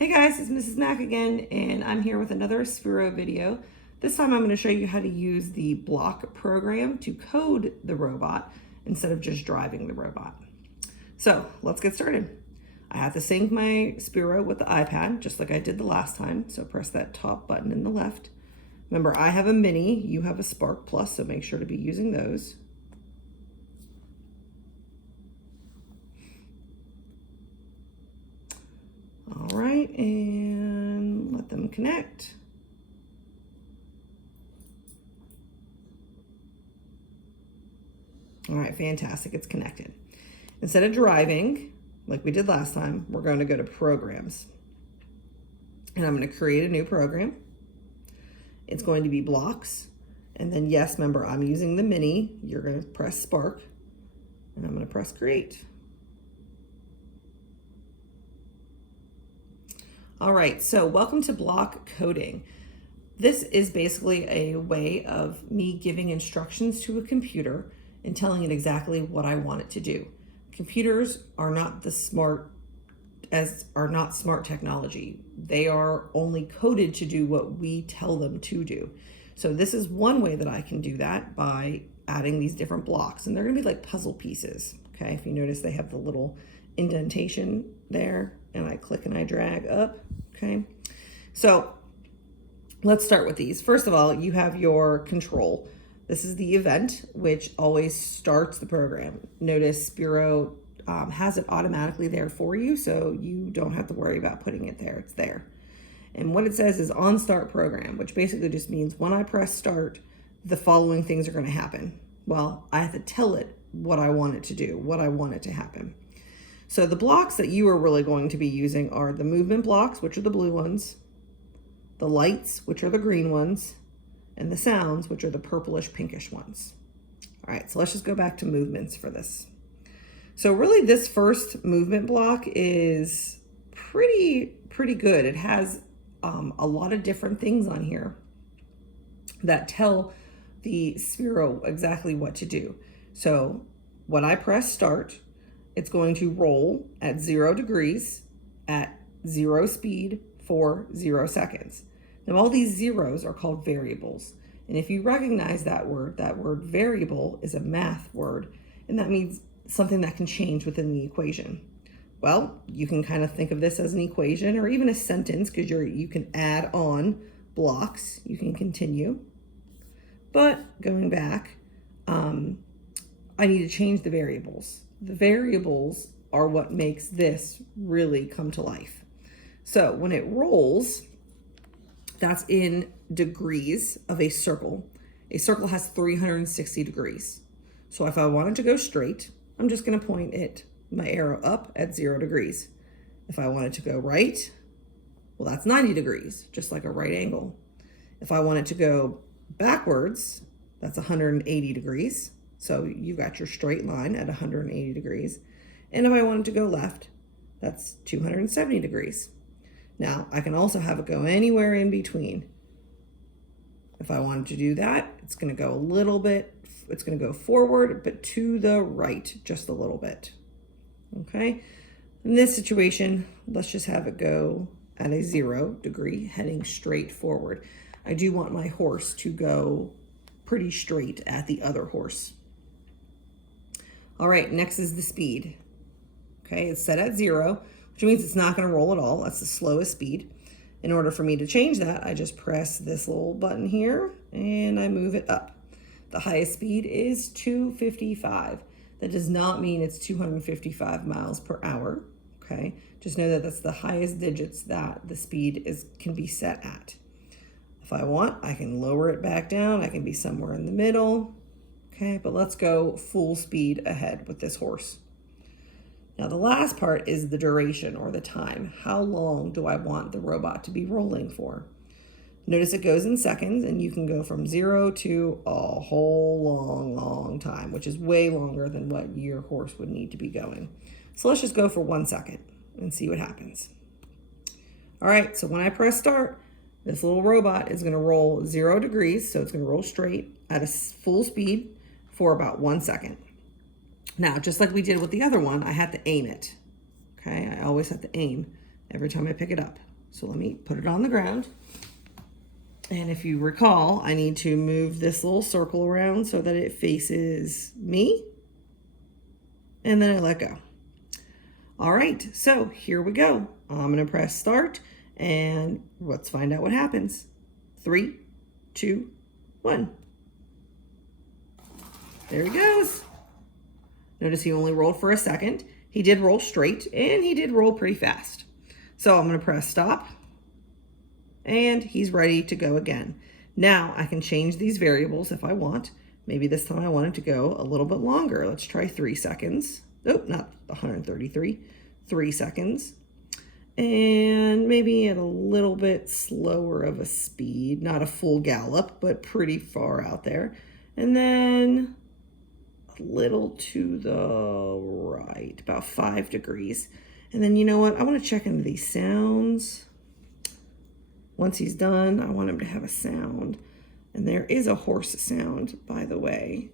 Hey guys, it's Mrs. Mac again, and I'm here with another Sphero video. This time I'm going to show you how to use the block program to code the robot instead of just driving the robot. So let's get started. I have to sync my Sphero with the iPad, just like I did the last time. So press that top button in the left. Remember, I have a Mini, you have a Spark Plus, so make sure to be using those. All right, and let them connect. All right, fantastic, it's connected. Instead of driving, like we did last time, we're going to go to Programs. And I'm going to create a new program. It's going to be Blocks. And then, yes, remember, I'm using the Mini. You're going to press Spark. And I'm going to press Create. All right, so welcome to block coding. This is basically a way of me giving instructions to a computer and telling it exactly what I want it to do. Computers are not smart technology. They are only coded to do what we tell them to do. So this is one way that I can do that by adding these different blocks, and they're gonna be like puzzle pieces. Okay, if you notice, they have the little indentation there, and I click and I drag up. Okay, so let's start with these. First of all, you have your control. This is the event, which always starts the program. Notice Sphero has it automatically there for you, so you don't have to worry about putting it there. It's there. And what it says is on start program, which basically just means when I press start, the following things are going to happen. Well, I have to tell it what I want it to do, what I want it to happen. So the blocks that you are really going to be using are the movement blocks, which are the blue ones, the lights, which are the green ones, and the sounds, which are the purplish pinkish ones. All right, so let's just go back to movements for this. So really this first movement block is pretty good. It has a lot of different things on here that tell the Sphero exactly what to do. So when I press start, it's going to roll at 0 degrees at 0 speed for 0 seconds. Now all these zeros are called variables. And if you recognize that word variable is a math word, and that means something that can change within the equation. Well, you can kind of think of this as an equation or even a sentence, because you can add on blocks, you can continue. But going back, I need to change the variables. The variables are what makes this really come to life. So when it rolls, that's in degrees of a circle. A circle has 360 degrees. So if I wanted to go straight, I'm just going to point my arrow up at 0 degrees. If I wanted to go right, well, that's 90 degrees, just like a right angle. If I wanted to go backwards, that's 180 degrees. So you've got your straight line at 180 degrees. And if I wanted to go left, that's 270 degrees. Now, I can also have it go anywhere in between. If I wanted to do that, it's going to go a little bit, it's going to go forward, but to the right, just a little bit. Okay? In this situation, let's just have it go at a 0 degree, heading straight forward. I do want my horse to go pretty straight at the other horse. All right, next is the speed. Okay, it's set at 0, which means it's not going to roll at all. That's the slowest speed. In order for me to change that, I just press this little button here and I move it up. The highest speed is 255. That does not mean it's 255 miles per hour. Okay, just know that that's the highest digits that the speed can be set at. If I want, I can lower it back down. I can be somewhere in the middle. Okay, but let's go full speed ahead with this horse. Now the last part is the duration, or the time. How long do I want the robot to be rolling for? Notice it goes in seconds, and you can go from 0 to a whole long time, which is way longer than what your horse would need to be going. So let's just go for 1 second and see what happens. All right, so when I press start, this little robot is going to roll 0 degrees, so it's going to roll straight at a full speed for about 1 second. Now, just like we did with the other one, I had to aim it. Okay, I always have to aim every time I pick it up. So let me put it on the ground. And if you recall, I need to move this little circle around so that it faces me. And then I let go. All right, so here we go. I'm gonna press start and let's find out what happens. 3, 2, 1. There he goes. Notice he only rolled for a second. He did roll straight and he did roll pretty fast. So I'm gonna press stop and he's ready to go again. Now I can change these variables if I want. Maybe this time I want it to go a little bit longer. Let's try 3 seconds. Oh, not 133, 3 seconds. And maybe at a little bit slower of a speed, not a full gallop, but pretty far out there. And then a little to the right, about 5 degrees. And then you know what? I want to check into these sounds. Once he's done, I want him to have a sound. And there is a horse sound, by the way.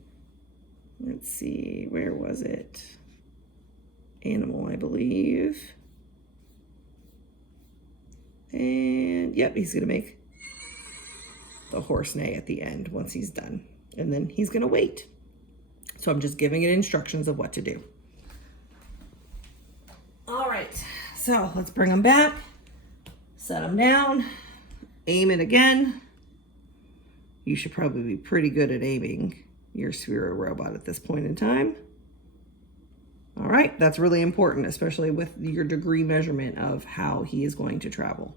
Let's see, where was it? Animal, I believe. And yep, he's gonna make the horse neigh at the end once he's done. And then he's gonna wait. So I'm just giving it instructions of what to do. All right, so let's bring him back, set him down, aim it again. You should probably be pretty good at aiming your Sphero robot at this point in time. All right, that's really important, especially with your degree measurement of how he is going to travel.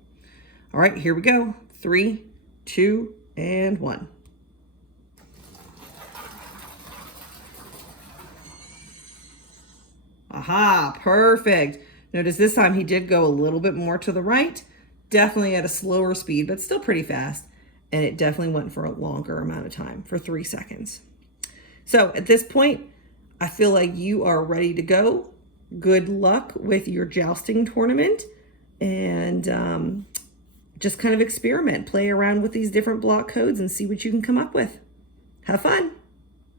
All right, here we go. 3, 2, and 1. Aha, perfect. Notice this time he did go a little bit more to the right, definitely at a slower speed, but still pretty fast. And it definitely went for a longer amount of time, for 3 seconds. So at this point, I feel like you are ready to go. Good luck with your jousting tournament, and just kind of experiment, play around with these different block codes and see what you can come up with. Have fun.